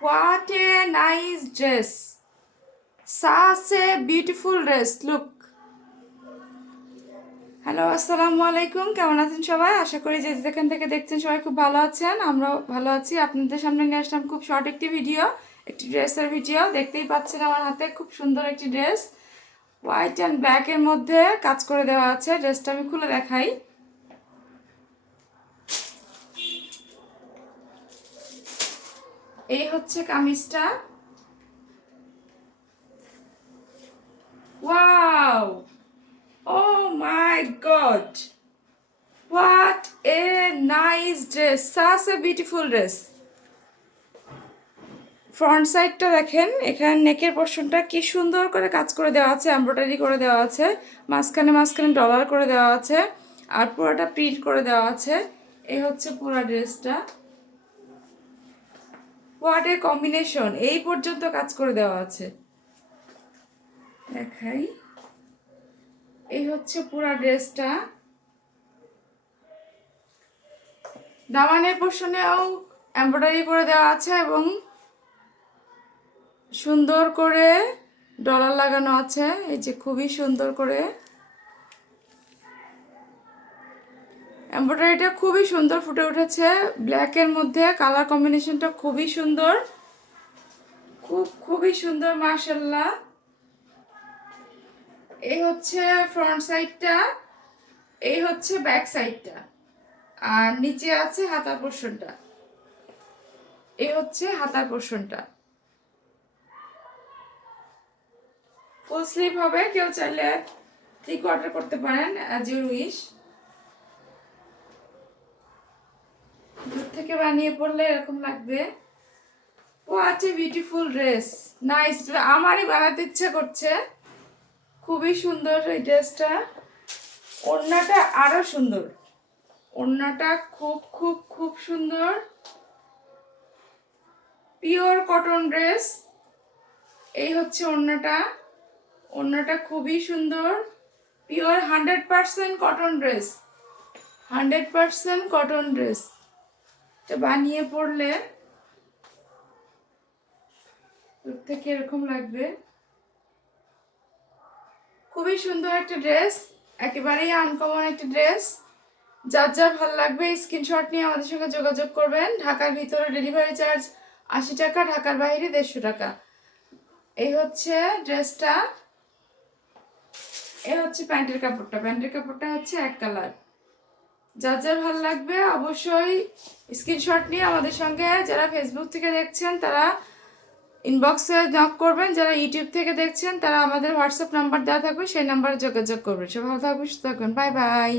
What a nice dress. Such a beautiful dress. Look. Hello, আসসালামু আলাইকুম। কেমন আছেন সবাই? আশা করি যে যেখান থেকে দেখছেন সবাই খুব ভালো আছেন। আমরাও ভালো আছি। আপনাদের সামনে নিয়ে আসলাম খুব শর্ট একটি ভিডিও, একটি ড্রেসের ভিডিও। দেখতেই পাচ্ছেন আমার হাতে খুব সুন্দর একটি ড্রেস, হোয়াইট অ্যান্ড ব্ল্যাকের মধ্যে কাজ করে দেওয়া আছে। ড্রেসটা আমি খুলে দেখাই। এই হচ্ছে কামিজটা। Wow, oh my god, what a nice dress, such a beautiful dress. Front সাইডটা দেখেন, এখানে নেকের পোর্শনটা কি সুন্দর করে কাজ করে দেওয়া আছে, এমব্রয়ডারি করে দেওয়া আছে, মাঝখানে মাঝখানে ডলার করে দেওয়া আছে, আর পুরোটা প্রিন্ট করে দেওয়া আছে। এই হচ্ছে পুরো ড্রেসটা। হোয়াট এ কম্বিনেশন, এই পর্যন্ত কাজ করে দেওয়া আছে। দেখাই, এই হচ্ছে পুরো ড্রেসটা। দামানের পোর্শনেও এমব্রয়ডারি করে দেওয়া আছে এবং সুন্দর করে ডলার লাগানো আছে। এই যে খুবই সুন্দর করে এমব্রয়ডারিটা খুবই সুন্দর ফুটে উঠেছে ব্ল্যাকের মধ্যে। কালার কম্বিনেশনটা খুবই সুন্দর, খুবই সুন্দর, মাশাআল্লাহ। এই হচ্ছে ফ্রন্ট সাইডটা, এই হচ্ছে ব্যাক সাইডটা, আর নিচে আছে হাতার পোর্শনটা। এই হচ্ছে হাতার পোর্শনটা। ফুল স্লিভ হবে, কেউ চাইলে 3/4 করতে পারেন, অ্যাজ ইউর উইশ। দূর থেকে বানিয়ে পড়লে এরকম লাগবে। What a beautiful dress, nice. আমারই বানাতে ইচ্ছা করছে। খুবই সুন্দর এই ড্রেসটা। ওড়নাটা আরো সুন্দর, ওড়নাটা খুব খুব খুব সুন্দর। Pure cotton dress. এই হচ্ছে ওড়নাটা, ওড়নাটা খুবই সুন্দর। Pure 100% cotton dress, 100% cotton dress. এটা বানিয়ে পড়লে দূর থেকে এরকম লাগবে। খুবই সুন্দর একটা ড্রেস, একেবারেই আনকমন একটা ড্রেস। যার যার ভালো লাগবে স্ক্রিনশট নিয়ে আমাদের সঙ্গে যোগাযোগ করবেন। ঢাকার ভিতরে ডেলিভারি চার্জ 80 টাকা, ঢাকার বাইরে 150 টাকা। এই হচ্ছে ড্রেসটা। এই হচ্ছে প্যান্টের কাপড়টা, প্যান্টের কাপড়টা হচ্ছে এক কালার। যার যার ভালো লাগবে অবশ্যই স্ক্রিনশট নিয়ে আমাদের সঙ্গে, যারা ফেসবুক থেকে দেখছেন তারা ইনবক্সে নক করবেন, যারা ইউটিউব থেকে দেখছেন তারা আমাদের হোয়াটসঅ্যাপ নাম্বার দেওয়া থাকবে, সেই নাম্বারে যোগাযোগ করবেন। সব ভালো থাকবেন, সুস্থ থাকবেন। Bye bye.